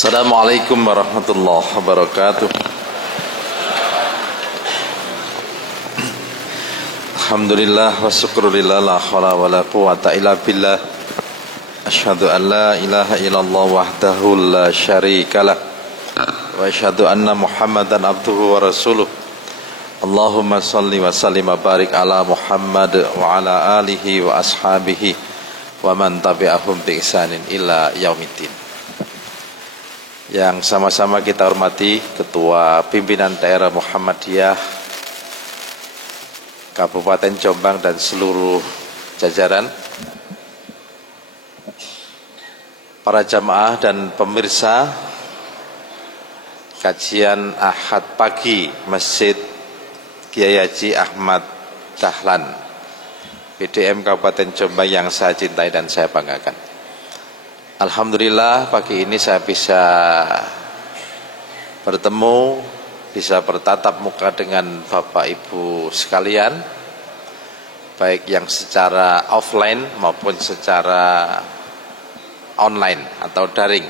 Assalamualaikum warahmatullahi wabarakatuh. Alhamdulillah wa syukrulillah, la haula wa la quwata illa billah. Asyhadu an la ilaha illallah wahdahu la syarikalah wa asyhadu anna Muhammadan abduhu wa rasuluh. Allahumma salli wa sallim wa barik ala Muhammad wa ala alihi wa ashabihi wa man tabi'ahum bi ihsanin ila yaumiddin. Yang sama-sama kita hormati Ketua Pimpinan Daerah Muhammadiyah Kabupaten Jombang dan seluruh jajaran, para jamaah dan pemirsa kajian Ahad pagi Masjid Kiai Haji Ahmad Dahlan PDM Kabupaten Jombang yang saya cintai dan saya banggakan. Alhamdulillah pagi ini saya bisa bertemu, bisa bertatap muka dengan Bapak Ibu sekalian, baik yang secara offline maupun secara online atau daring.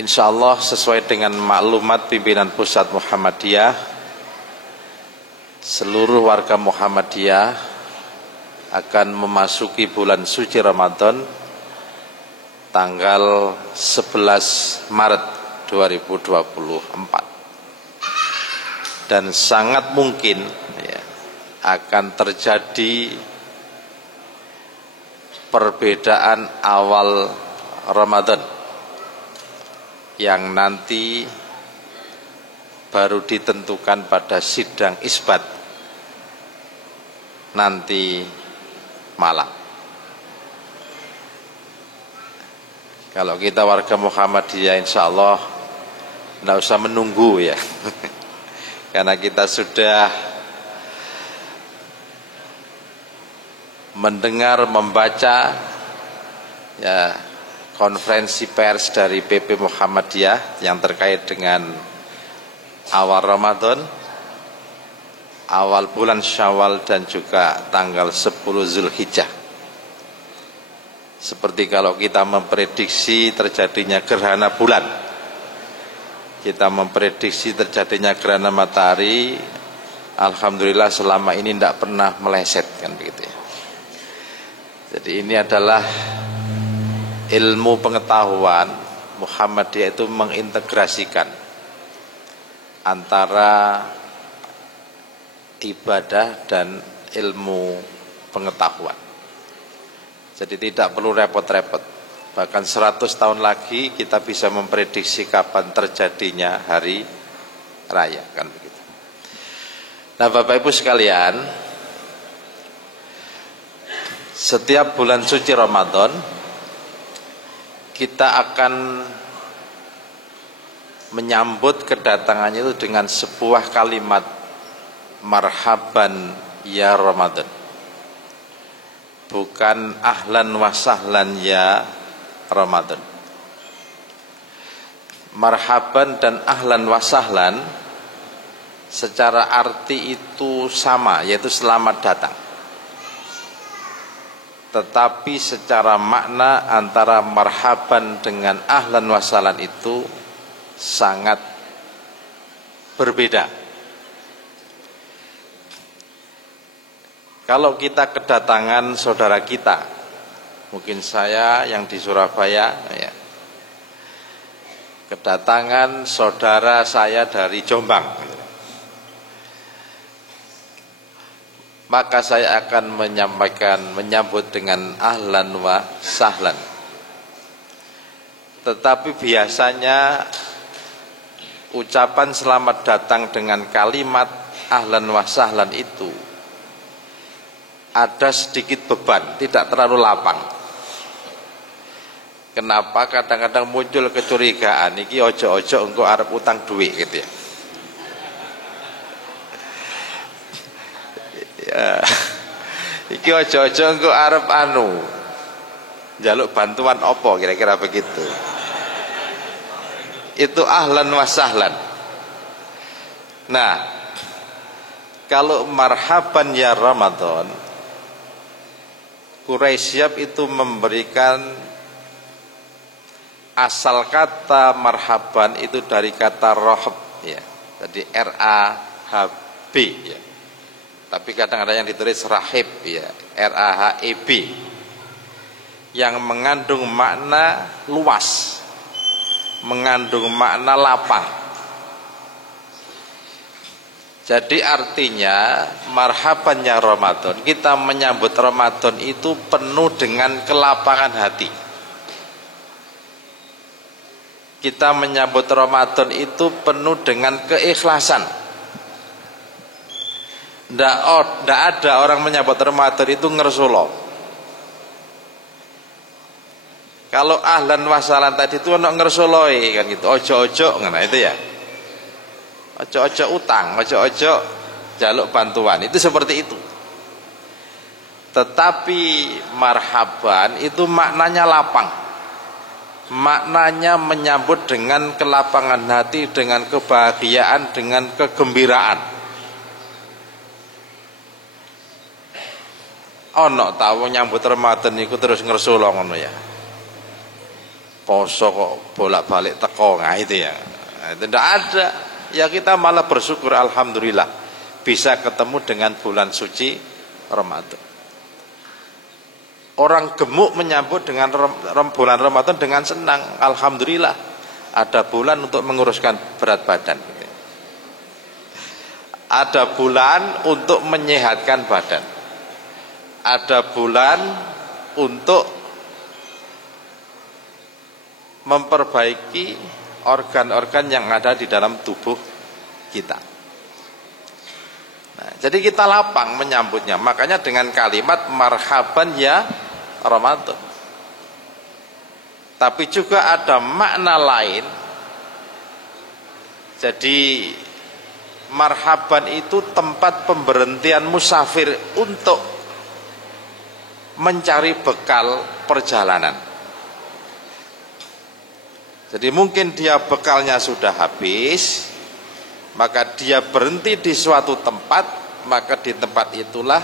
Insya Allah sesuai dengan maklumat pimpinan pusat Muhammadiyah, seluruh warga Muhammadiyah akan memasuki bulan suci Ramadan tanggal 11 Maret 2024, dan sangat mungkin akan terjadi perbedaan awal Ramadan yang nanti baru ditentukan pada sidang isbat nanti malam. Kalau kita warga Muhammadiyah insya Allah tidak usah menunggu ya karena kita sudah mendengar, membaca ya konferensi pers dari PP Muhammadiyah yang terkait dengan awal Ramadan, awal bulan Syawal dan juga tanggal 10 Zulhijjah. Seperti kalau kita memprediksi terjadinya gerhana bulan, kita memprediksi terjadinya gerhana matahari, alhamdulillah selama ini tidak pernah meleset kan begitu ya. Jadi ini adalah ilmu pengetahuan Muhammadiyah itu mengintegrasikan antara ibadah dan ilmu pengetahuan. Jadi tidak perlu repot-repot. Bahkan 100 tahun lagi kita bisa memprediksi kapan terjadinya hari raya kan begitu. Nah, Bapak Ibu sekalian, setiap bulan suci Ramadan kita akan menyambut kedatangannya itu dengan sebuah kalimat marhaban ya Ramadan, bukan ahlan wa sahlan ya Ramadan. Marhaban dan ahlan wa sahlan secara arti itu sama, yaitu selamat datang. Tetapi secara makna antara marhaban dengan ahlan wa sahlan itu sangat berbeda. Kalau kita kedatangan saudara kita, mungkin saya yang di Surabaya ya, kedatangan saudara saya dari Jombang, maka saya akan menyambut dengan ahlan wa sahlan. Tetapi biasanya ucapan selamat datang dengan kalimat ahlan wa sahlan itu ada sedikit beban, tidak terlalu lapang. Kenapa? Kadang-kadang muncul kecurigaan, iki ojo-ojo engko arep utang duit gitu ya. Ya. Iki ojo-ojo engko arep njaluk bantuan opo, kira-kira begitu. Itu ahlan wa sahlan. Nah, kalau marhaban ya Ramadan Quraisyab itu memberikan asal kata marhaban itu dari kata rohab ya. Jadi RAHB ya. Tapi kadang ada yang ditulis rahib ya, RAHEB, yang mengandung makna luas, mengandung makna lapang. Jadi artinya marhabannya Ramadan, kita menyambut Ramadan itu penuh dengan kelapangan hati. Kita menyambut Ramadan itu penuh dengan keikhlasan. Ndak ada orang menyambut Ramadan itu ngersolo. Kalau ahlan wasalan tadi itu ono ngersoloi kan gitu. Ojo-ojo ngene itu ya. Ojo-ojo utang, ojo-ojo jaluk bantuan. Itu seperti itu. Tetapi marhaban itu maknanya lapang. Maknanya menyambut dengan kelapangan hati, dengan kebahagiaan, dengan kegembiraan. Ono tahu nyambut Ramadan niku terus ngersula ngono ya. Poso kok bolak-balik teko itu ya. Itu ndak ada. Ya kita malah bersyukur alhamdulillah bisa ketemu dengan bulan suci Ramadan. Orang gemuk menyambut dengan bulan Ramadan dengan senang. Alhamdulillah ada bulan untuk menguruskan berat badan. Ada bulan untuk menyehatkan badan. Ada bulan untuk memperbaiki organ-organ yang ada di dalam tubuh kita. Nah, jadi kita lapang menyambutnya. Makanya dengan kalimat marhaban ya Ramadan. Tapi juga ada makna lain. Jadi marhaban itu tempat pemberhentian musafir untuk mencari bekal perjalanan. Jadi mungkin dia bekalnya sudah habis, maka dia berhenti di suatu tempat, maka di tempat itulah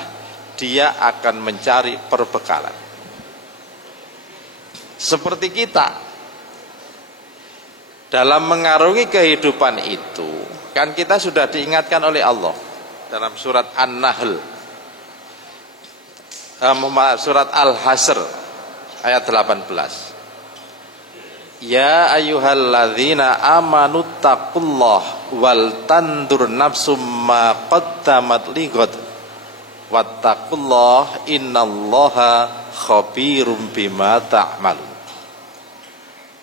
dia akan mencari perbekalan. Seperti kita dalam mengarungi kehidupan itu, kan kita sudah diingatkan oleh Allah dalam surat An-Nahl, surat Al-Hasr ayat 18. Ya ayyuhalladzina amanu taqullah wal tandur nafsum ma qaddamat lighad wattaqullah innallaha khabirum bima ta'malun.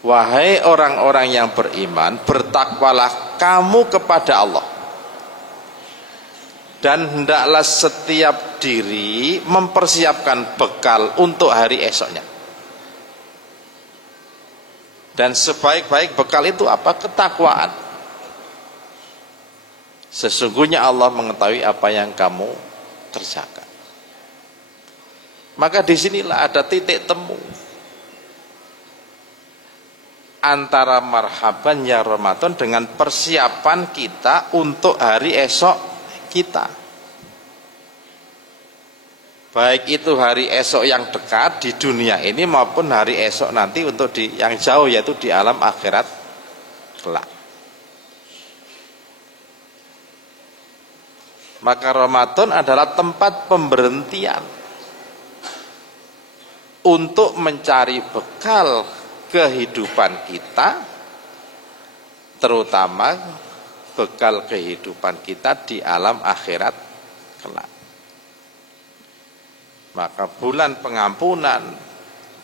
Wahai orang-orang yang beriman, bertakwalah kamu kepada Allah, dan hendaklah setiap diri mempersiapkan bekal untuk hari esoknya. Dan sebaik-baik bekal itu apa? Ketakwaan. Sesungguhnya Allah mengetahui apa yang kamu kerjakan. Maka disinilah ada titik temu antara marhaban ya Ramadan dengan persiapan kita untuk hari esok kita. Baik itu hari esok yang dekat di dunia ini maupun hari esok nanti untuk yang jauh, yaitu di alam akhirat kelak. Maka Ramadan adalah tempat pemberhentian untuk mencari bekal kehidupan kita, terutama bekal kehidupan kita di alam akhirat kelak. Maka bulan pengampunan,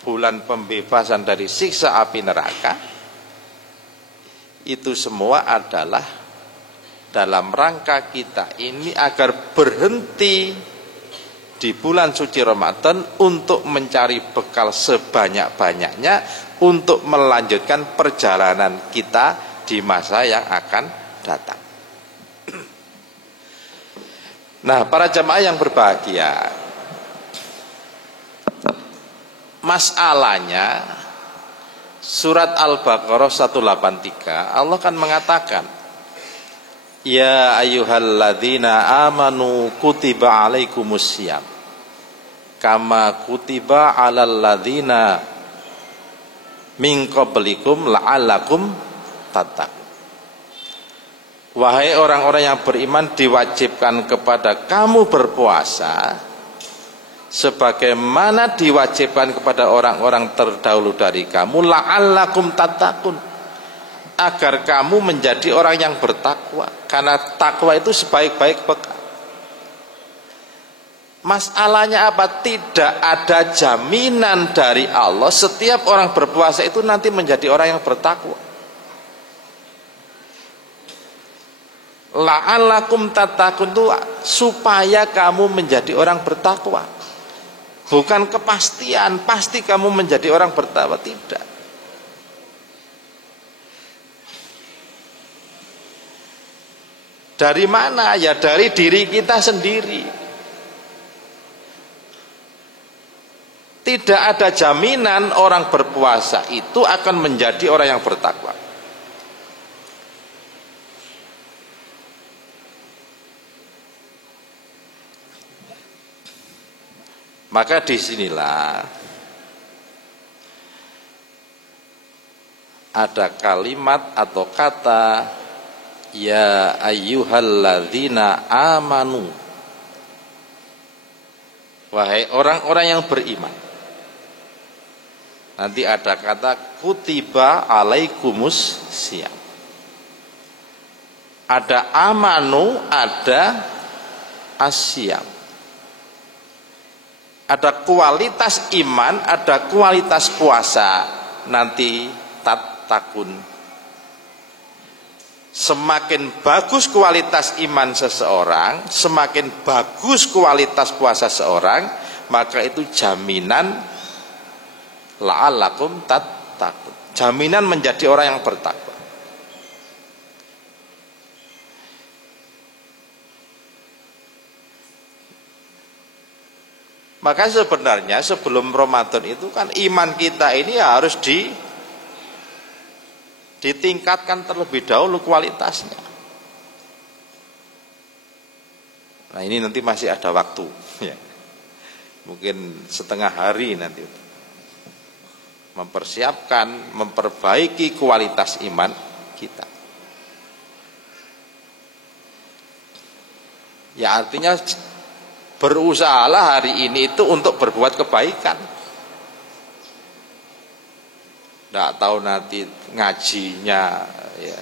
bulan pembebasan dari siksa api neraka, itu semua adalah dalam rangka kita ini agar berhenti di bulan suci Ramadan untuk mencari bekal sebanyak-banyaknya untuk melanjutkan perjalanan kita di masa yang akan datang. Nah, para jamaah yang berbahagia, masalahnya surat Al-Baqarah 183 Allah kan mengatakan, ya ayyuhalladzina amanu kutiba alaikumusiyam, kama kutiba 'alal ladzina min qablikum la'allakum tattaqun. Wahai orang-orang yang beriman, diwajibkan kepada kamu berpuasa sebagaimana diwajibkan kepada orang-orang terdahulu dari kamu, la'allakum tattaqun, agar kamu menjadi orang yang bertakwa. Karena takwa itu sebaik-baik bekal. Masalahnya apa? Tidak ada jaminan dari Allah setiap orang berpuasa itu nanti menjadi orang yang bertakwa. La'allakum tattaqun itu supaya kamu menjadi orang bertakwa. Bukan kepastian pasti kamu menjadi orang bertakwa, tidak. Dari mana? Ya dari diri kita sendiri. Tidak ada jaminan orang berpuasa itu akan menjadi orang yang bertakwa. Maka disinilah ada kalimat atau kata ya ayyuhalladzina amanu, wahai orang-orang yang beriman. Nanti ada kata kutiba alaikumus syiyam. Ada amanu, ada asyam. Ada kualitas iman, ada kualitas puasa. Nanti tattaqun. Semakin bagus kualitas iman seseorang, semakin bagus kualitas puasa seseorang, maka itu jaminan la'allakum tattaqun. Jaminan menjadi orang yang bertakwa. Maka sebenarnya sebelum Ramadan itu kan iman kita ini harus ditingkatkan terlebih dahulu kualitasnya. Nah ini nanti masih ada waktu ya. Mungkin setengah hari nanti mempersiapkan, memperbaiki kualitas iman kita. Ya artinya berusahalah hari ini itu untuk berbuat kebaikan. Tidak tahu nanti ngajinya, ya.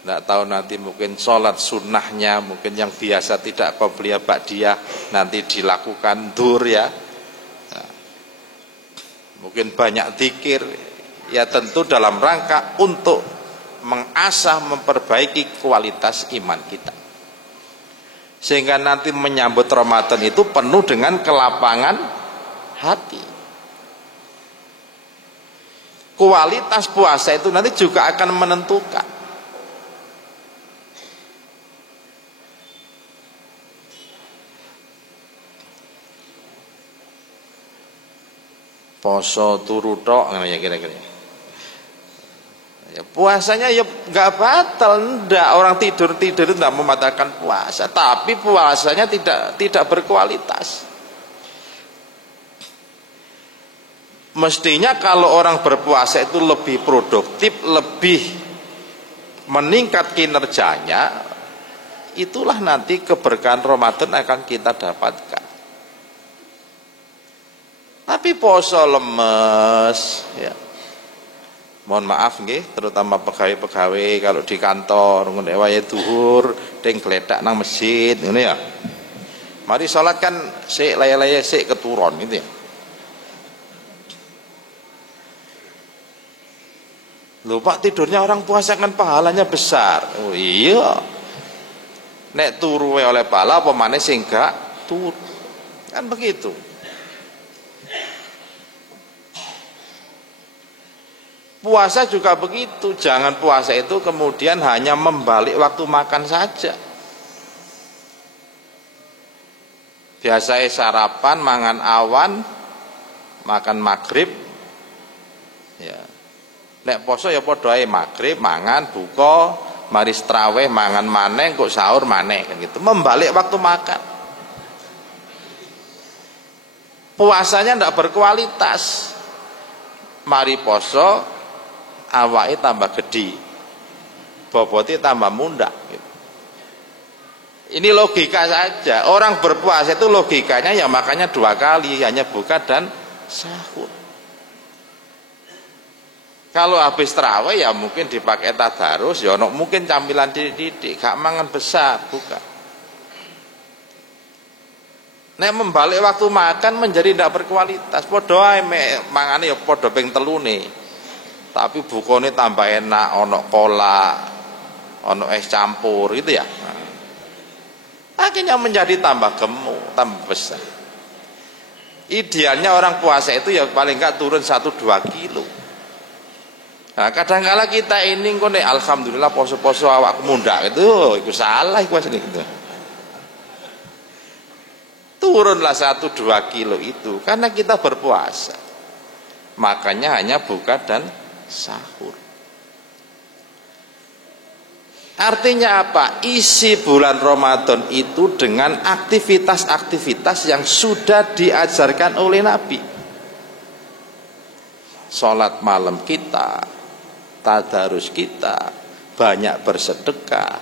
Tidak tahu nanti mungkin sholat sunnahnya, mungkin yang biasa tidak qobliyah ba'diyah nanti dilakukan dur ya. Nah, mungkin banyak zikir, ya tentu dalam rangka untuk mengasah, memperbaiki kualitas iman kita. Sehingga nanti menyambut Ramadan itu penuh dengan kelapangan hati. Kualitas puasa itu nanti juga akan menentukan. Poso turu tok ya kira-kira. Ya, puasanya ya nggak batal, ndak, orang tidur ndak membatalkan puasa, tapi puasanya tidak berkualitas. Mestinya kalau orang berpuasa itu lebih produktif, lebih meningkat kinerjanya, itulah nanti keberkahan Ramadan akan kita dapatkan. Tapi poso lemes ya. Mohon maaf nggih, terutama pegawai-pegawai kalau di kantor ngene wae duhur ding gledak nang masjid ngene ya. Mari salat kan sik laya-laya sik keturun gitu ya. Lho Pak, tidurnya orang puasa kan pahalanya besar. Oh iya. Nek turu oleh pahala apa maneh sing gak turu. Kan begitu. Puasa juga begitu, jangan puasa itu kemudian hanya membalik waktu makan saja. Biasanya sarapan, mangan awan, makan maghrib. Ya. Nek poso ya padha ae maghrib, mangan, buka, mari traweh, mangan maneh, kok sahur maneh kan gitu. Membalik waktu makan. puasanya ndak berkualitas. Mari poso awake tambah gede, bobote tambah mundak gitu. Ini logika saja. Orang berpuasa itu logikanya ya makanya 2 kali, hanya buka dan sahur. Kalau habis tarawih ya mungkin dipakai tadarus, ya mungkin camilan didik, gak mangan besar, buka. Nek membalik waktu makan menjadi tidak berkualitas. Padha ae mangane ya padha ping 3 nih. Tapi bukone tambah enak, ono cola, ono es campur gitu ya. Akhirnya menjadi tambah gemuk, tambah besar. Idealnya orang puasa itu ya paling enggak turun 1-2 kilo. Nah, kadang-kala kita ini kok nek alhamdulillah poso-poso awak mundak itu salah iku asline gitu. Turunlah 1-2 kilo itu karena kita berpuasa. Makanya hanya buka dan sahur. Artinya apa? Isi bulan Ramadan itu dengan aktivitas-aktivitas yang sudah diajarkan oleh Nabi. Sholat malam kita, tadarus kita, banyak bersedekah,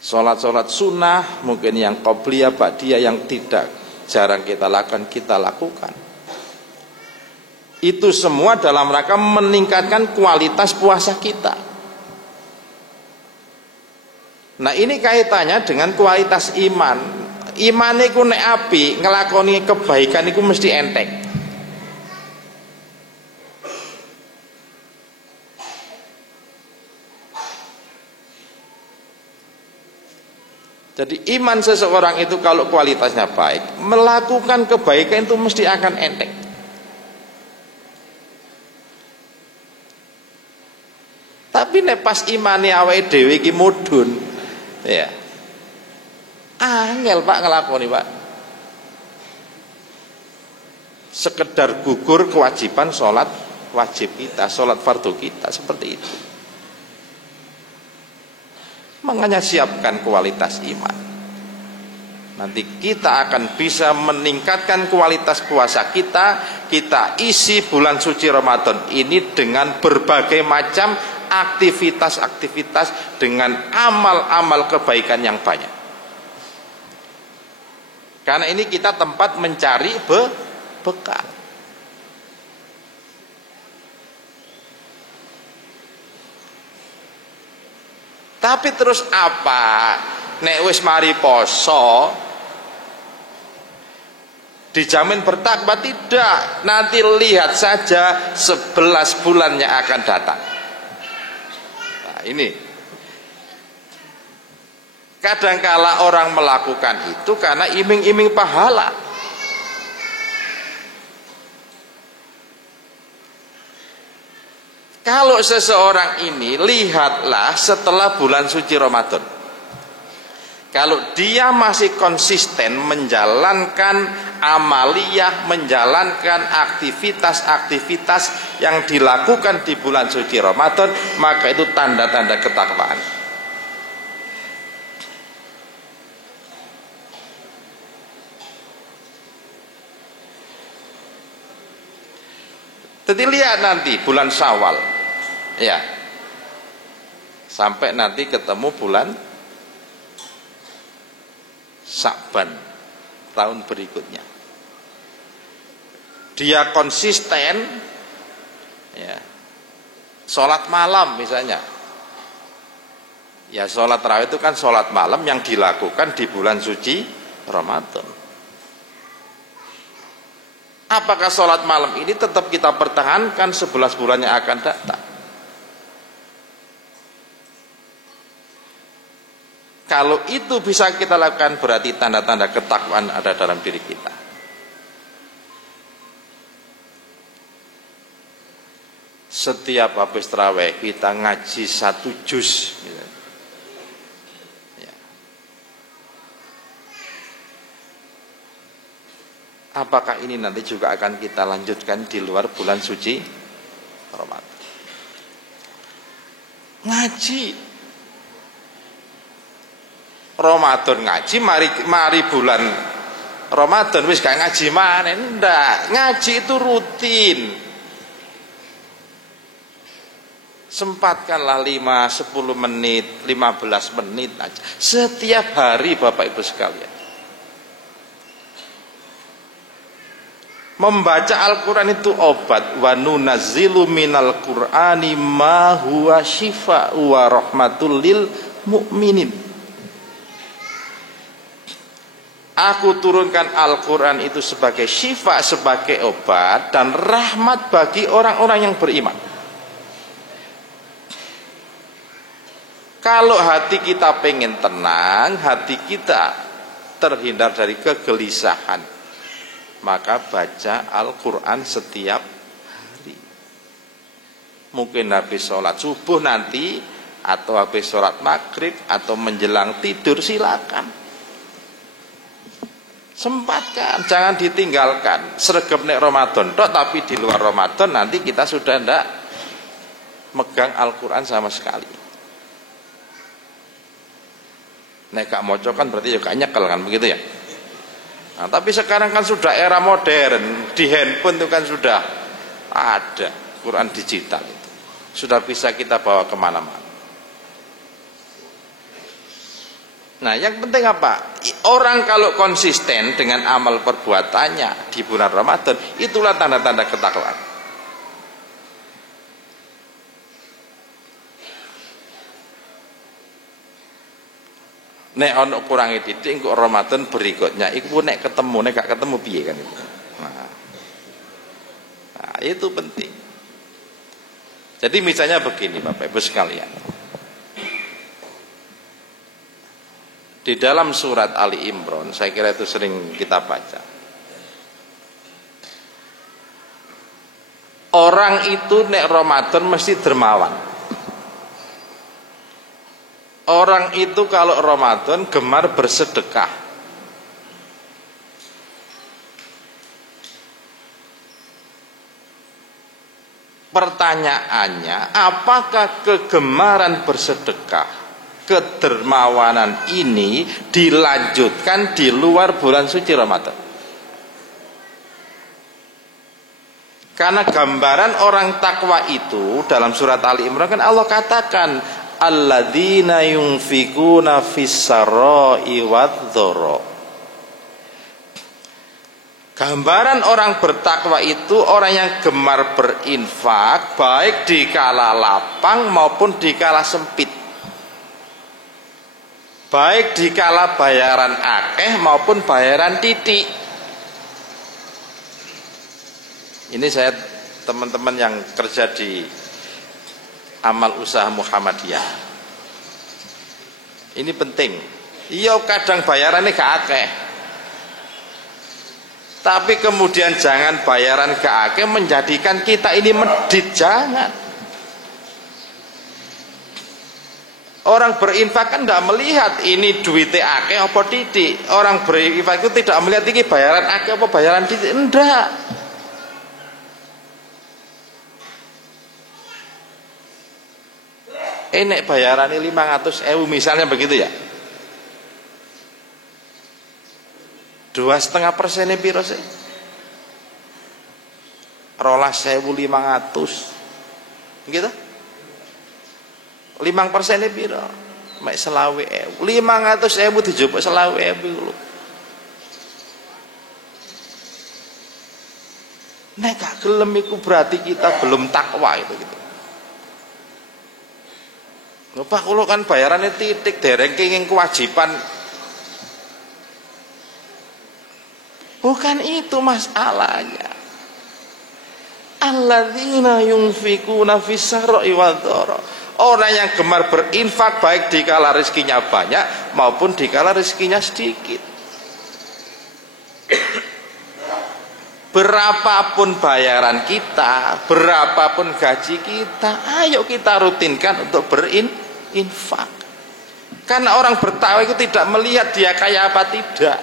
sholat-sholat sunnah, mungkin yang qobliyah, ba'diyah yang tidak jarang kita lakukan. Itu semua dalam rangka meningkatkan kualitas puasa kita. Nah ini kaitannya dengan kualitas iman. Iman itu nek api, ngelakoni kebaikan itu mesti enteng. Jadi iman seseorang itu kalau kualitasnya baik, melakukan kebaikan itu mesti akan enteng. Tapi nek pas imane awake dhewe iki mudhun, ya. Angel Pak ngelakoni, Pak. Sekedar gugur kewajiban sholat wajib kita, sholat fardu kita seperti itu. Makanya siapkan kualitas iman. Nanti kita akan bisa meningkatkan kualitas puasa kita. Kita isi bulan suci Ramadan ini dengan berbagai macam aktivitas-aktivitas, dengan amal-amal kebaikan yang banyak. Karena ini kita tempat mencari bekal. Tapi terus apa? Nek wis mari poso dijamin bertakwa? Tidak. Nanti lihat saja 11 bulan yang akan datang. Nah, ini kadangkala orang melakukan itu karena iming-iming pahala. Kalau seseorang ini lihatlah setelah bulan suci Ramadan, kalau dia masih konsisten menjalankan amaliyah, menjalankan aktivitas-aktivitas yang dilakukan di bulan suci Ramadan, maka itu tanda-tanda ketakwaan. Jadi lihat nanti bulan Syawal, ya, sampai nanti ketemu bulan Sya'ban tahun berikutnya. Dia konsisten, ya, sholat malam misalnya. Ya sholat tarawih itu kan sholat malam yang dilakukan di bulan suci Ramadan. Apakah sholat malam ini tetap kita pertahankan 11 bulan yang akan datang? Kalau itu bisa kita lakukan, berarti tanda-tanda ketakwaan ada dalam diri kita. Setiap habis tarawih kita ngaji 1 juz. Apakah ini nanti juga akan kita lanjutkan di luar bulan suci Ramadan? Ngaji Ramadan ngaji, mari bulan Ramadan wis gak ngaji maneh. Ndak, ngaji itu rutin. Sempatkanlah 5, 10 menit, 15 menit aja setiap hari Bapak Ibu sekalian. Membaca Al-Quran itu obat. Wa nunazzilu minal Qur'ani ma huwa syifa'u wa rahmatul lil mu'minin. Aku turunkan Al-Quran itu sebagai syifa, sebagai obat dan rahmat bagi orang-orang yang beriman. Kalau hati kita pengen tenang, hati kita terhindar dari kegelisahan, maka baca Al-Quran setiap hari. Mungkin habis sholat subuh nanti, atau habis sholat maghrib, atau menjelang tidur, silakan. Sempatkan, jangan ditinggalkan. Sregep nek Ramadan tok, tapi di luar Ramadan nanti kita sudah ndak megang Al-Quran sama sekali. Nek gak moco kan berarti ya gak nyekel kan, begitu ya. Nah, tapi sekarang kan sudah era modern, di handphone itu kan sudah ada Quran digital itu. Sudah bisa kita bawa kemana-mana. Nah, yang penting apa? Orang kalau konsisten dengan amal perbuatannya di bulan Ramadan, itulah tanda-tanda ketakwaan. Nek ono kurangi titik kok Ramadan berikutnya iku nek ketemu, nek gak ketemu piye kan itu. Nah, itu penting. Jadi misalnya begini Bapak Ibu sekalian. Di dalam surat Ali Imran, saya kira itu sering kita baca. Orang itu nek Ramadan mesti dermawan. Orang itu kalau Ramadan gemar bersedekah. Pertanyaannya, apakah kegemaran bersedekah, kedermawanan ini dilanjutkan di luar bulan suci Ramadan? Karena gambaran orang takwa itu dalam surat Ali Imran kan Allah katakan alladzina yunfikuna fis-sarra'i wadh-dharra. Gambaran orang bertakwa itu orang yang gemar berinfak baik di kala lapang maupun di kala sempit. Baik di kala bayaran akeh maupun bayaran titik. Ini saya teman-teman yang kerja di amal usaha Muhammadiyah. Ini penting. Iya kadang bayarannya gak akeh. Tapi kemudian jangan bayaran gak akeh menjadikan kita ini medit, jangan. Orang berinfak kan tidak melihat ini duitnya akeh apa titik. Orang berinfak itu tidak melihat ini bayaran akeh apa bayaran titik. Enggak. Nek bayarannya 500.000 misalnya begitu ya. 2,5% piro sih? 12.500. Gitu? 5% piro? Mek 20.000. 500.000 dijupuk 20.000 lho. Nek gak gelem iku berarti kita belum takwa itu gitu. Pak kula kan bayarannya titik dereng kenging kewajiban. Bukan itu masalahnya. Alladzina yunfikuna fis-sarra'i wadh-dharra. Orang yang gemar berinfak baik di kala rezekinya banyak maupun di kala rezekinya sedikit. Berapapun bayaran kita, berapapun gaji kita, ayo kita rutinkan untuk berinfak. Karena orang bertakwa itu tidak melihat dia kaya apa tidak.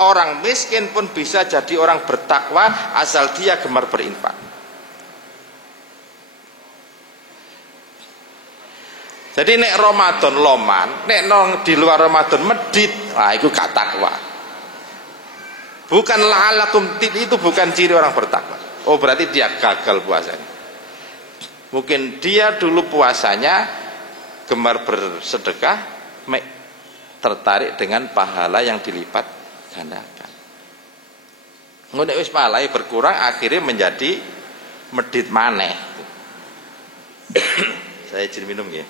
Orang miskin pun bisa jadi orang bertakwa asal dia gemar berinfak. Jadi nek Ramadan loman, nek nong di luar Ramadan medit, wah itu gak takwa. Bukan la'alakum, itu bukan ciri orang bertakwa. Oh berarti dia gagal puasanya. Mungkin dia dulu puasanya gemar bersedekah, tertarik dengan pahala yang dilipat gandakan. Ngono wis pahalanya berkurang, akhirnya menjadi medit maneh. Saya izin minum ya.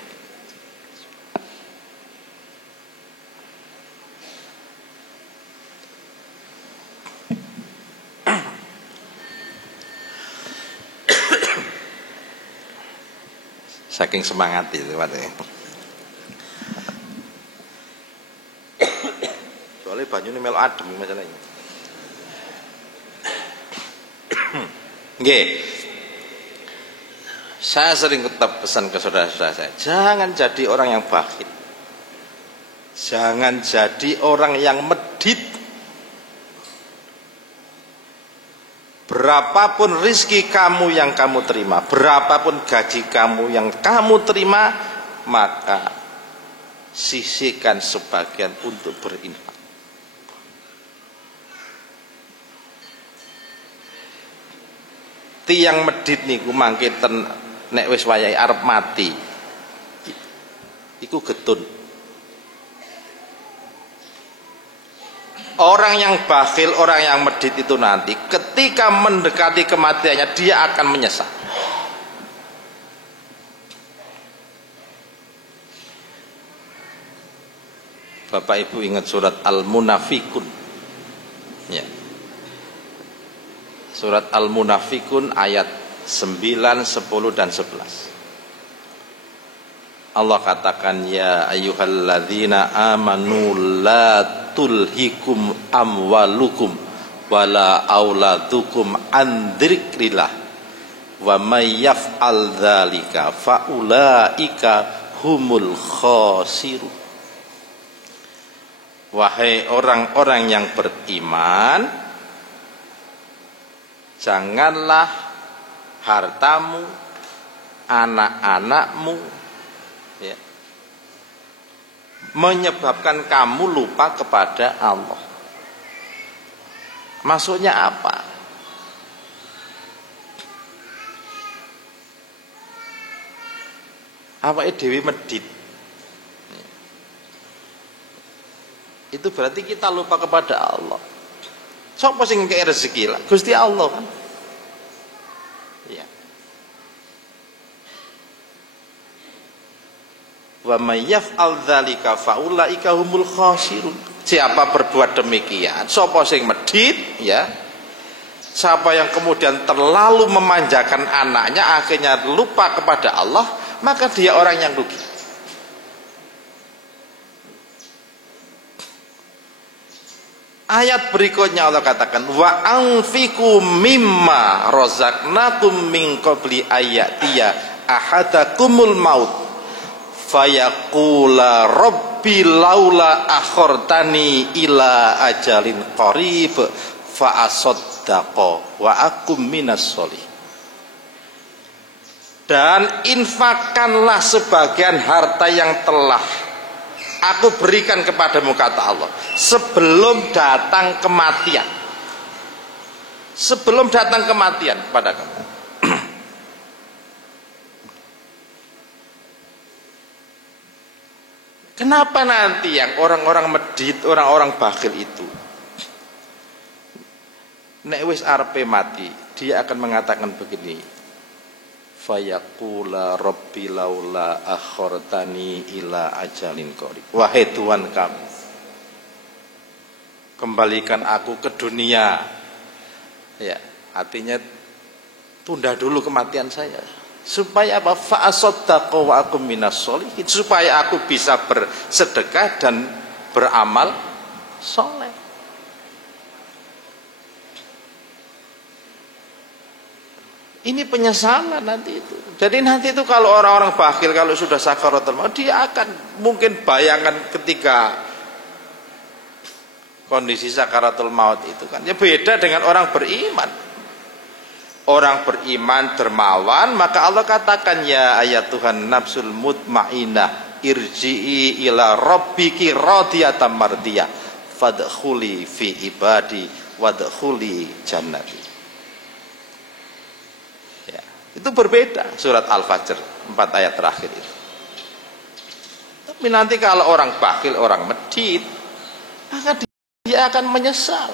Saking semangat itu katanya. Soalnya banyu ini melo adem masalahnya. Nggih. Saya sering tetap pesan ke saudara-saudara saya, jangan jadi orang yang bakhil. Jangan jadi orang yang medit. Berapapun rizki kamu yang kamu terima, berapapun gaji kamu yang kamu terima, maka sisihkan sebagian untuk berinfak. Tiang medit niku mangke ten nek wis wayahe arep mati. Iku getun. Orang yang bakhil, orang yang medit itu nanti ketika mendekati kematiannya dia akan menyesal. Bapak Ibu ingat surat Al-Munafikun ya. Surat Al-Munafikun ayat 9, 10 dan 11. Allah katakan ya ayyuhalladzina amanu la tulhikum amwalukum wala auladukum an dzikrillah wa may yaf'al dzalika faulaika humul khasirun. Wahai orang-orang yang beriman, janganlah hartamu, anak-anakmu ya, menyebabkan kamu lupa kepada Allah. Maksudnya apa? Awake dhewe medit. Itu berarti kita lupa kepada Allah. Sapa sing ngekek rezeki lah? Gusti Allah kan. Ya. Wa may yaf'al dzalika faulaika humul khasirun. Siapa berbuat demikian, sapa sing medit ya. Siapa yang kemudian terlalu memanjakan anaknya akhirnya lupa kepada Allah, maka dia orang yang rugi. Ayat berikutnya Allah katakan wa anfiqu mimma razaqnakum min qabli ayatiya ahadakumul maut fayaqula rabbi laula akhartani ila ajalin qarib fa asaddaqa wa akum minas sholih. Dan infakkanlah sebagian harta yang telah aku berikan kepadamu, kata Allah, sebelum datang kematian. Sebelum datang kematian kepada kamu. Kenapa nanti yang orang-orang medit, orang-orang bakhil itu, nek wis arepe mati, dia akan mengatakan begini, fayaqula rabbi laula akhartani ila ajalin qarib. Wahai Tuhan kami, kembalikan aku ke dunia. Ya, artinya tunda dulu kematian saya. Supaya apa? Fa asaddaqa wa akum minas sholihin. Supaya aku bisa bersedekah dan beramal soleh. Ini penyesalan nanti itu. Jadi nanti itu kalau orang-orang bakhil, kalau sudah sakaratul maut, dia akan mungkin bayangan ketika kondisi sakaratul maut itu kan ya beda dengan orang beriman. orang beriman dermawan, maka Allah katakan ya ayat Tuhan nafsul mutmainnah irji'i ila rabbiki radiyatan mardiyah fadkhuli fi ibadi wadkhuli jannati. Ya, itu berbeda surat Al-Fajr 4 ayat terakhir itu. Tapi nanti kalau orang bakhil, orang medit, maka dia akan menyesal.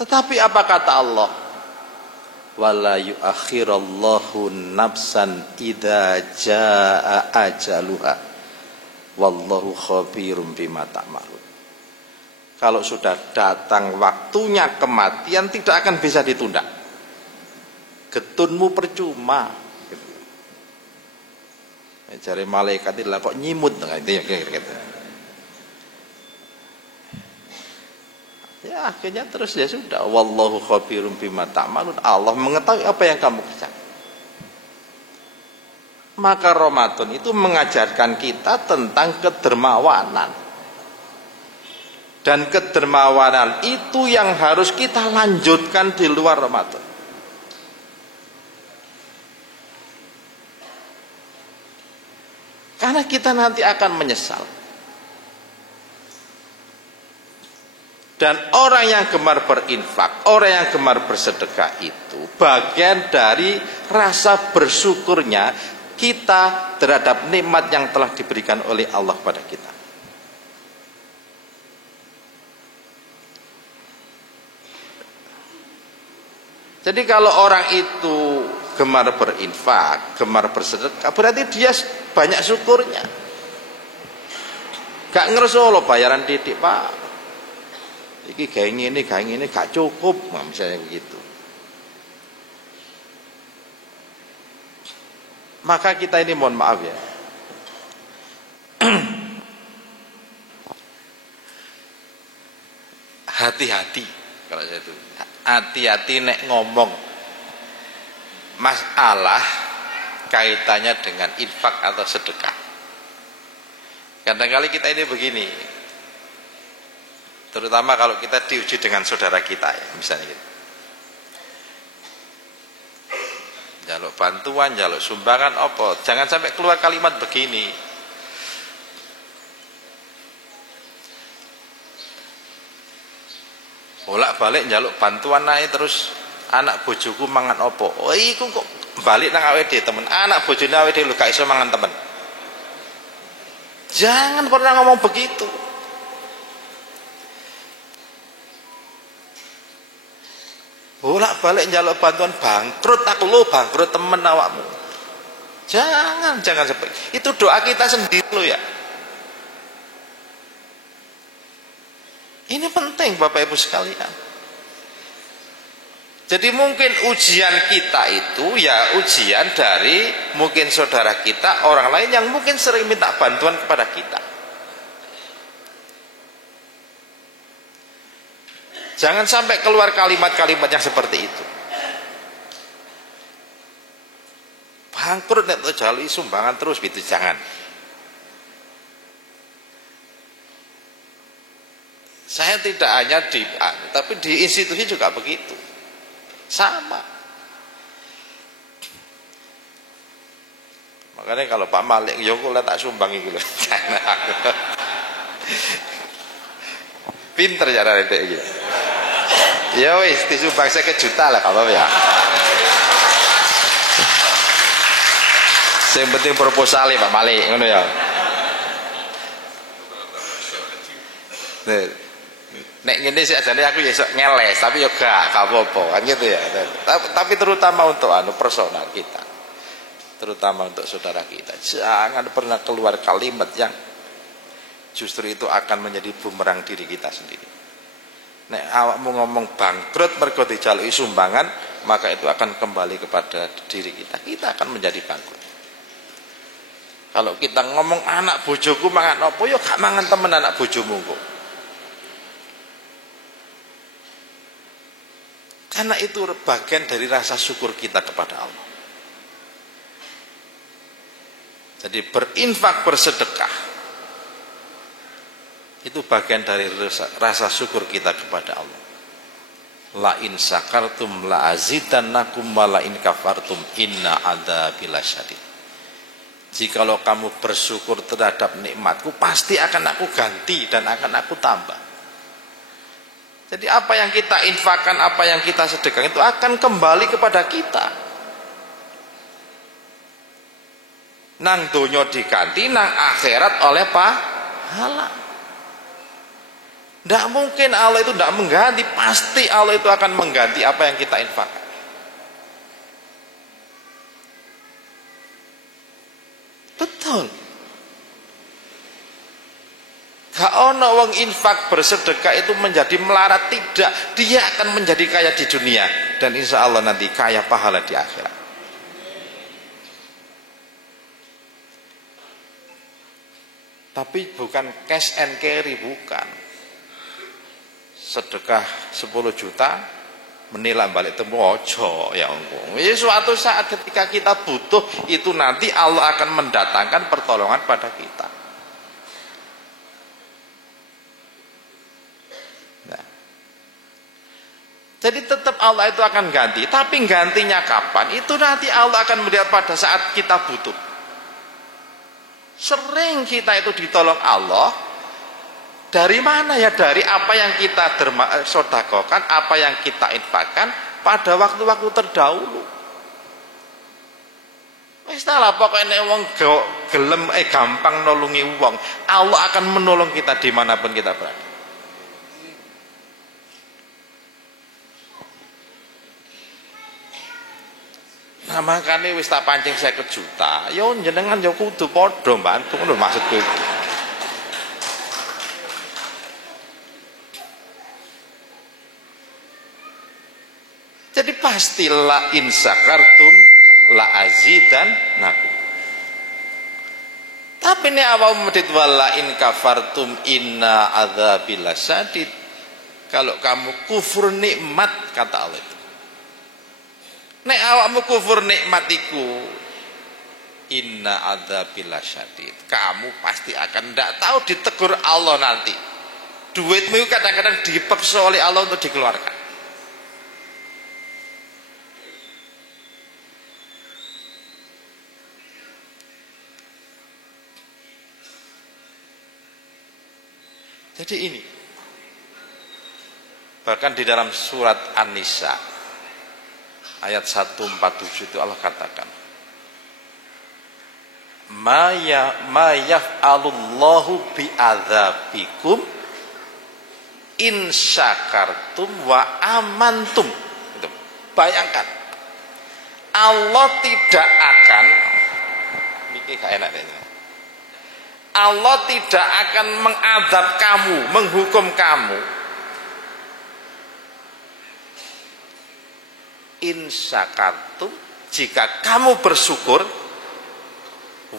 Tetapi apa kata Allah? Wala yuakhirallahu nafsan idza jaa ajaluha wallahu khabirum bima ta'malun. Kalau sudah datang waktunya kematian tidak akan bisa ditunda. Getunmu percuma. Cari malaikat itu kok nyimut gitu. Ya akhirnya terus ya sudah, wallahu khabirum bima ta'malun, Allah mengetahui apa yang kamu kerjakan. Maka Ramadan itu mengajarkan kita tentang kedermawanan. Dan kedermawanan itu yang harus kita lanjutkan di luar Ramadan. Karena kita nanti akan menyesal. Dan orang yang gemar berinfak, orang yang gemar bersedekah itu bagian dari rasa bersyukurnya kita terhadap nikmat yang telah diberikan oleh Allah pada kita. Jadi kalau orang itu gemar berinfak, gemar bersedekah, berarti dia banyak syukurnya. Gak ngerasa lo bayaran titik pak, iki kayak gini gak cukup, nah, misalnya begitu. Maka kita ini mohon maaf ya, hati-hati kalau saya itu, hati-hati nek ngomong masalah kaitannya dengan infak atau sedekah. Kadang-kali kita ini begini, terutama kalau kita diuji dengan saudara kita ya, misalnya gitu. Jaluk bantuan, jaluk sumbangan apa, jangan sampai keluar kalimat begini. Bolak-balik jaluk bantuan naik terus anak bojoku mangan apa. Oh iku kok balik nang awake dhewe temen. Anak bojone awake dhewe lho gak iso mangan temen. Jangan pernah ngomong begitu. Bolak-balik njaluk bantuan bangkrut aku lo, bangkrut temen awakmu. Jangan seperti itu. Doa kita sendiri lo ya. Ini penting Bapak Ibu sekalian. Jadi mungkin ujian kita itu ya ujian dari mungkin saudara kita, orang lain yang mungkin sering minta bantuan kepada kita. Jangan sampai keluar kalimat-kalimat yang seperti itu. Bangkrut nek jalui sumbangan terus gitu, jangan. Saya tidak hanya tapi di institusi juga begitu. Sama. Makanya kalau Pak Malik Yoko lah tak sumbang gitu loh. Pinter cara itu gitu. Ya wis disumbang 50 juta lah kalau ya. Yang penting proposal Pak Malik ngono ya. Nek ngene sih ajane aku ya iso ngeles, tapi ya gak apa-apa kan gitu ya. Tapi terutama untuk personal kita. Terutama untuk saudara kita. Jangan pernah keluar kalimat yang justru itu akan menjadi bumerang diri kita sendiri. Nek awakmu ngomong bangkrut mergo dijaluki sumbangan, maka itu akan kembali kepada diri kita. Kita akan menjadi bangkrut. Kalau kita ngomong anak bojoku mangan apa ya gak mangan temen anak bojomu kok. Karena itu bagian dari rasa syukur kita kepada Allah. Jadi berinfak, bersedekah Itu bagian dari rasa syukur kita kepada Allah. La in syakartum la azidannakum wa la in kafartum inna adzabi lasyadid. Jikalau kamu bersyukur terhadap nikmatku, pasti akan aku ganti dan akan aku tambah. Jadi apa yang kita infakkan, apa yang kita sedekahkan itu akan kembali kepada kita. Nang donya diganti, nang akhirat oleh pahala. Tidak mungkin Allah itu tidak mengganti, pasti Allah itu akan mengganti apa yang kita infakkan. Betul. Gak ono wong infak bersedekah itu menjadi melarat, tidak. Dia akan menjadi kaya di dunia dan insya Allah nanti kaya pahala di akhirat. Tapi bukan cash and carry, bukan. Sedekah 10 juta menilang balik temu ojo ya engko. Ya suatu saat ketika kita butuh itu nanti Allah akan mendatangkan pertolongan pada kita. Nah. Jadi tetap Allah itu akan ganti, tapi gantinya kapan? Itu nanti Allah akan melihat pada saat kita butuh. Sering kita itu ditolong Allah. Dari mana ya? Dari apa yang kita sedekahkan, apa yang kita infakkan pada waktu-waktu terdahulu. Wis ta lah pokoknya wong gelem gampang nolongi wong, Allah akan menolong kita dimanapun kita berada. Nah makanya wis tak pancing 50 juta, yo jenengan yo kudu padha bantu ngono maksudku iki. Jadi pasti la in syakartum la azidannakum. Tapi ini awal medit wala in kafartum inna adzabi lasyadid. Kalau kamu kufur nikmat, kata Allah itu. Nek awakmu kufur nikmat iku inna adzabi lasyadid. Kamu pasti akan ndak tahu ditegur Allah nanti. Duitmu kadang-kadang dipaksa oleh Allah untuk dikeluarkan. Jadi ini bahkan di dalam surat An-Nisa ayat 147 itu Allah katakan ma yaf'alullahu bi'adzabikum in syakartum wa amantum. Itu. Bayangkan Allah tidak akan mikir gak enak ini. Allah tidak akan mengadab kamu, menghukum kamu in syakartum jika kamu bersyukur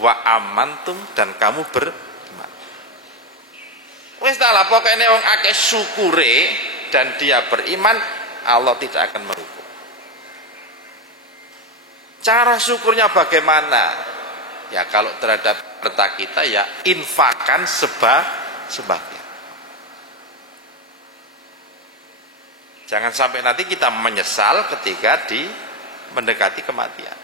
wa amantum dan kamu beriman. Wis ta lah pokoknya wong akeh syukure dan dia beriman, Allah tidak akan menghukum. Cara syukurnya bagaimana? Ya kalau terhadap harta kita ya infakan sebagian. Jangan sampai nanti kita menyesal ketika mendekati kematian.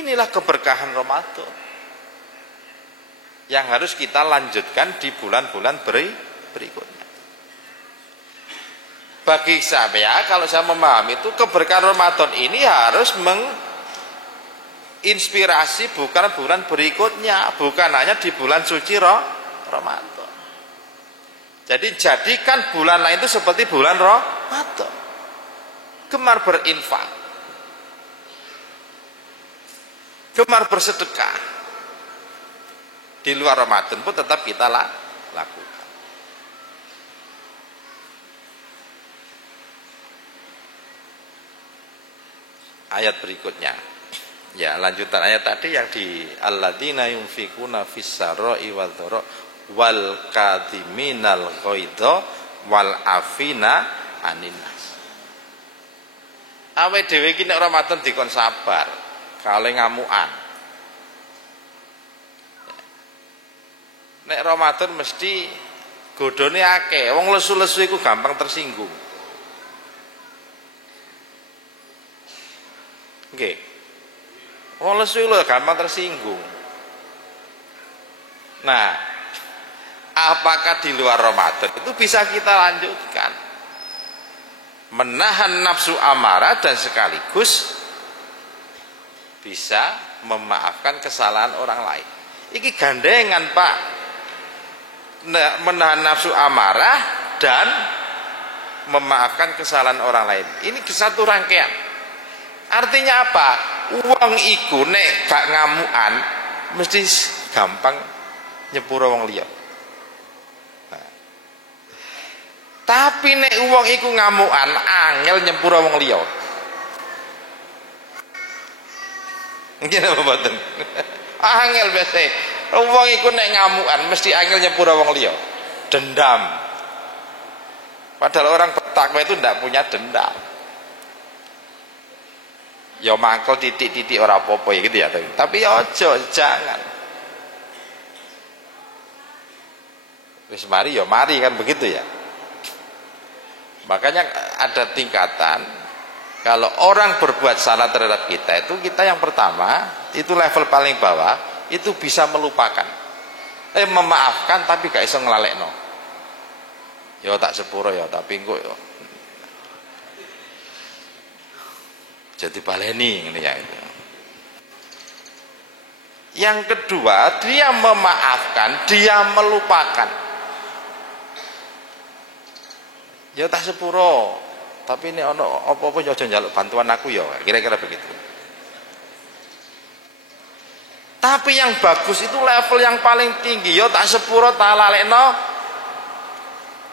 Inilah keberkahan Ramadan yang harus kita lanjutkan di bulan-bulan berikutnya. Bagi saya, kalau saya memahami itu keberkahan Ramadan ini harus menginspirasi bukan bulan berikutnya, bukan hanya di bulan suci Ramadan. Jadi jadikan bulan lain itu seperti bulan Ramadan. Gemar berinfak, gemar bersedekah. Di luar Ramadan pun tetap kita lakukan. Ayat berikutnya, ya lanjutan ayat tadi yang di alladzina yunfikuna fis-sarra'i wadh-dharra wal kadhiminal ghaidha wal afina anin nas. Awake dhewe iki nek Ramadan dikon sabar, kale ngamukan. Nek Ramadan mesti godone akeh, wong lesu-lesu iku gampang tersinggung. Nggih. Wong lesu lho gampang tersinggung. Nah, apakah di luar Ramadan itu bisa kita lanjutkan? Menahan nafsu amarah dan sekaligus bisa memaafkan kesalahan orang lain. Iki gandengan, Pak. Menahan nafsu amarah dan memaafkan kesalahan orang lain. Ini satu rangkaian. Artinya apa? Wong iku nek gak ngamukan mesti gampang nyepuro wong liya. Nah. Tapi nek wong iku ngamukan angel nyepuro wong liya. Nggih napa mboten? Angel biasa. Wong iku nek ngamukan mesti angel nyepuro wong liya. Dendam. Padahal orang bertakwa itu tidak punya dendam. Ya mangkel titik-titik ora apa-apa ya gitu ya. Tapi ya aja, jangan. Wis mari ya mari kan begitu ya. Makanya ada tingkatan. Kalau orang berbuat salah terhadap kita itu kita yang pertama, itu level paling bawah, itu bisa melupakan. Memaafkan tapi gak iso nglalekno. Ya tak sepuro ya, tapi engko ya. Jadi baleni ngene ya itu. Yang kedua, dia memaafkan, dia melupakan. Ya tak sepuro, tapi ini ono apa-apa ya aja njaluk bantuan aku ya, kira-kira begitu. Tapi yang bagus itu level yang paling tinggi, ya tak sepuro tak lalekno.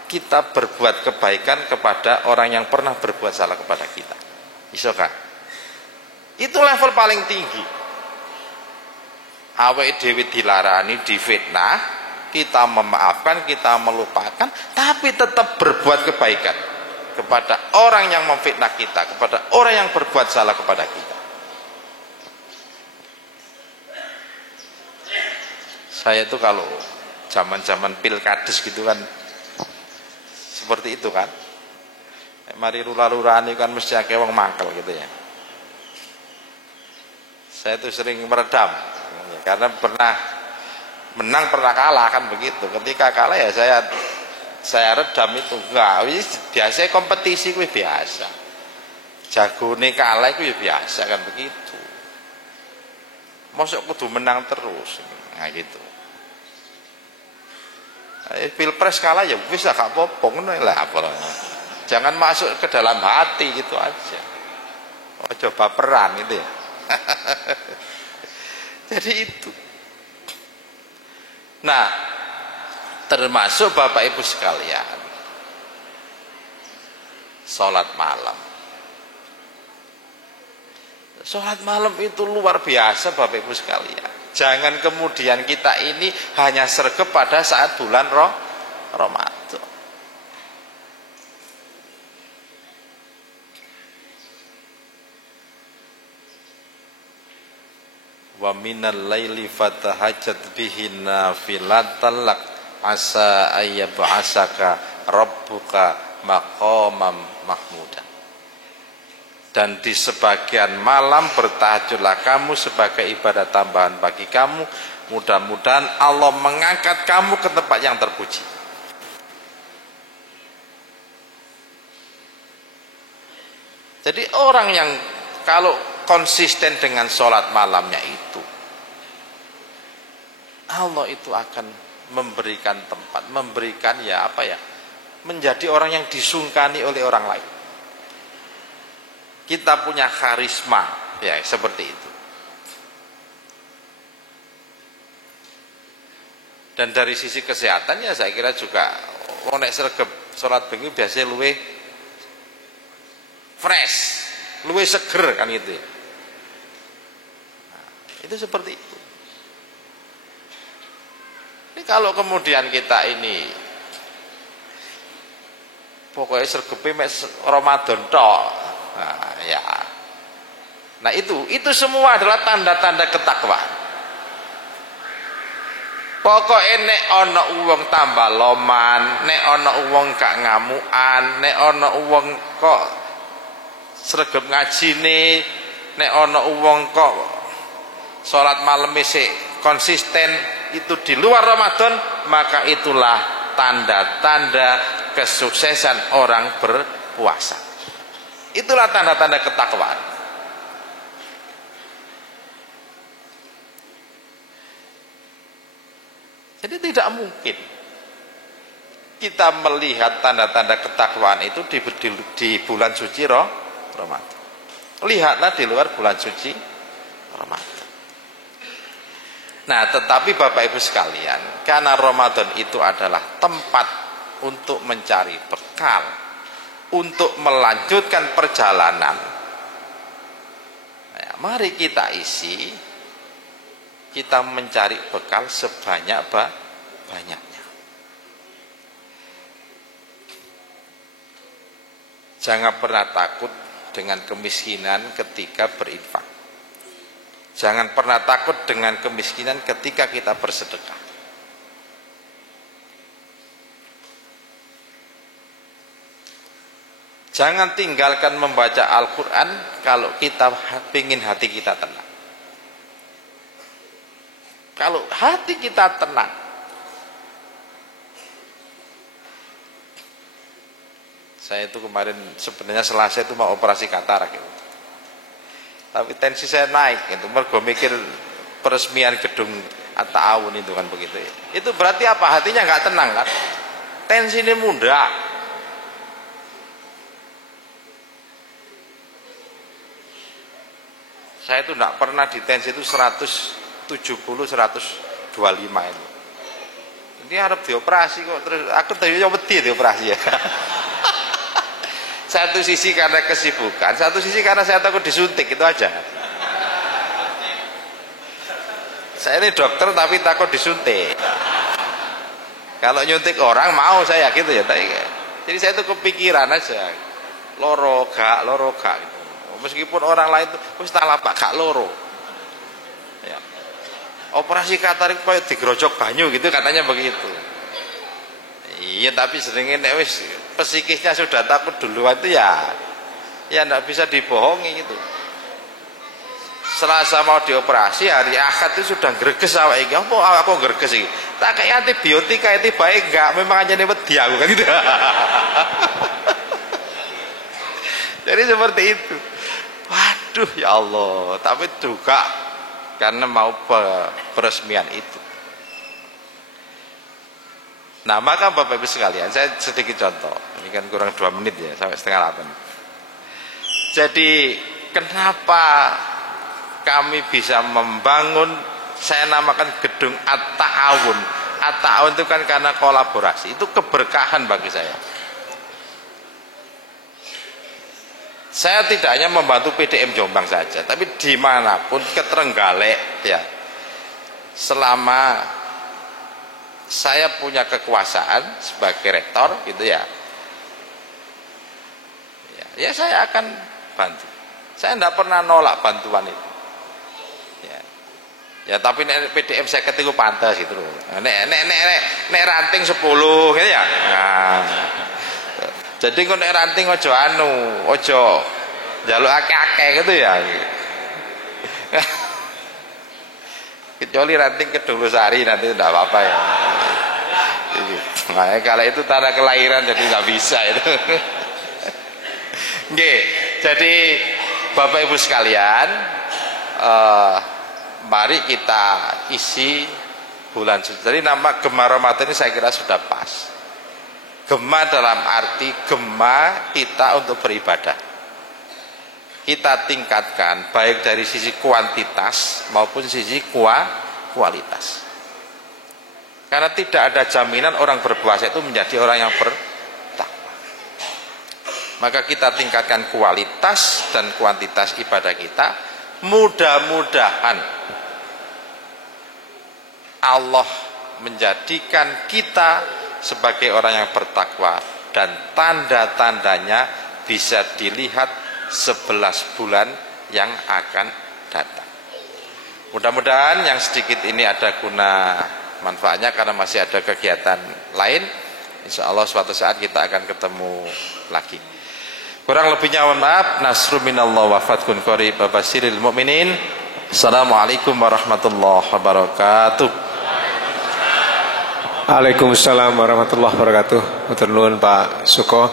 Kita berbuat kebaikan kepada orang yang pernah berbuat salah kepada kita. Iso kan? Itu level paling tinggi. Awake dhewe dilarani, difitnah, kita memaafkan, kita melupakan, tapi tetap berbuat kebaikan kepada orang yang memfitnah kita, kepada orang yang berbuat salah kepada kita. Saya itu kalau zaman-zaman pilkades gitu kan seperti itu kan. Mari lurah-lurah kan mesti akeh wong mangkel gitu ya. Saya itu sering meredam karena pernah menang pernah kalah kan begitu. Ketika kalah ya saya redam itu. Enggak, biasa kompetisi kuwi biasa. Jagone kalah itu ya biasa kan begitu. Mosok kudu menang terus. Nah gitu. Pilpres kalah ya wis lah gak apa-apa ngono lah apa. Jangan masuk ke dalam hati gitu aja. Oh coba peran gitu ya. Jadi itu. Nah, termasuk Bapak Ibu sekalian, sholat malam. Sholat malam itu luar biasa Bapak Ibu sekalian. Jangan kemudian kita ini hanya sregep pada saat bulan Ramadan. Wa minal laili fatahajjat bihi nafilatan lak asa ayyab'asaka rabbuka maqamam mahmuda. Dan di sebagian malam bertahajudlah kamu sebagai ibadah tambahan bagi kamu, mudah-mudahan Allah mengangkat kamu ke tempat yang terpuji. Jadi orang yang kalau konsisten dengan sholat malamnya itu, Allah itu akan memberikan tempat, memberikan ya apa ya, menjadi orang yang disungkani oleh orang lain. Kita punya karisma ya seperti itu. Dan dari sisi kesehatan ya saya kira juga nek sregep sholat bengi biasanya luwih fresh, luwih seger kan gitu ya. Itu seperti itu. Ini kalau kemudian kita ini pokoknya sergepe mek Ramadan tok. Nah, ya. Nah, itu semua adalah tanda-tanda ketakwaan. Pokoke nek ana wong tambah loman, nek ana wong gak ngamukan, nek ana wong kok sregep ngajine, nek ana wong kok salat malam sik konsisten, itu di luar Ramadan, maka itulah tanda-tanda kesuksesan orang berpuasa. Itulah tanda-tanda ketakwaan. Jadi tidak mungkin kita melihat tanda-tanda ketakwaan itu di bulan suci Ramadan. Lihatlah di luar bulan suci Ramadan. Nah, tetapi Bapak Ibu sekalian, karena Ramadan itu adalah tempat untuk mencari bekal, untuk melanjutkan perjalanan. Nah, mari kita isi, kita mencari bekal sebanyak-banyaknya. Jangan pernah takut dengan kemiskinan ketika berinfak. Jangan pernah takut dengan kemiskinan ketika kita bersedekah. Jangan tinggalkan membaca Al-Quran kalau kita ingin hati kita tenang. Kalau hati kita tenang, saya itu kemarin sebenarnya Selasa itu mau operasi katarak gitu. Tapi tensi saya naik itu, mergo mikir peresmian gedung At-Ta'awun itu kan begitu. Itu berarti apa? Hatinya nggak tenang kan? Tensi ini muda. Saya itu nggak pernah di tensi itu 170, 125 itu. Ini harap dioperasi kok, terus aku tadi wedi dioperasi ya. Satu sisi karena kesibukan, satu sisi karena saya takut disuntik, itu aja. Saya ini dokter tapi takut disuntik. Kalau nyuntik orang mau saya gitu ya. Jadi saya itu kepikiran aja, loro gak gitu. Meskipun orang lain itu wis tak lapak gak loro. Ya. Operasi katarak kayak digerojok banyu gitu katanya begitu. Iya, tapi seringnya nek wis psikisnya sudah takut duluan itu ya ndak bisa dibohongi gitu. Selasa mau dioperasi, hari Ahad itu sudah greges awake iki. Apa aku greges iki? Tak kayak antibiotika itu baik enggak? Memang aja wedi aku kan gitu. Jadi seperti itu. Waduh ya Allah, tapi juga karena mau peresmian itu. Nah, maka Bapak Ibu sekalian, saya sedikit contoh. Ini kan kurang 2 menit ya, sampai setengah 8. Jadi, kenapa kami bisa membangun, saya namakan gedung At-Ta'awun. At-Ta'awun itu kan karena kolaborasi. Itu keberkahan bagi saya. Saya tidak hanya membantu PDM Jombang saja, tapi dimanapun ke Trenggalek ya. Selama saya punya kekuasaan sebagai rektor gitu ya, ya saya akan bantu. Saya tidak pernah nolak bantuan itu. Ya tapi nek PDM saya ketika pantas gitu loh. Nek ranting 10 gitu ya. Nah, jadi kok nek ranting ojo njaluk akeh-akeh gitu ya. Kecuali ranting Kedulosari nanti tidak apa-apa ya. Nah, kalau itu tanda kelahiran jadi nggak bisa itu. Oke, jadi Bapak Ibu sekalian, mari kita isi bulan suci. Jadi nama Gema Ramadan ini saya kira sudah pas. Gema dalam arti gema kita untuk beribadah. Kita tingkatkan baik dari sisi kuantitas maupun sisi kualitas. Karena tidak ada jaminan orang berpuasa itu menjadi orang yang bertakwa. Maka kita tingkatkan kualitas dan kuantitas ibadah kita. Mudah-mudahan Allah menjadikan kita sebagai orang yang bertakwa dan tanda-tandanya bisa dilihat 11 bulan yang akan datang. Mudah-mudahan yang sedikit ini ada guna manfaatnya karena masih ada kegiatan lain. Insya Allah suatu saat kita akan ketemu lagi. Kurang lebihnya mohon maaf. Nasrun minallah wa fathun qarib wa basyiril mu'minin. Assalamualaikum warahmatullahi wabarakatuh. Waalaikumsalam warahmatullahi wabarakatuh. Matur nuwun Pak Suko.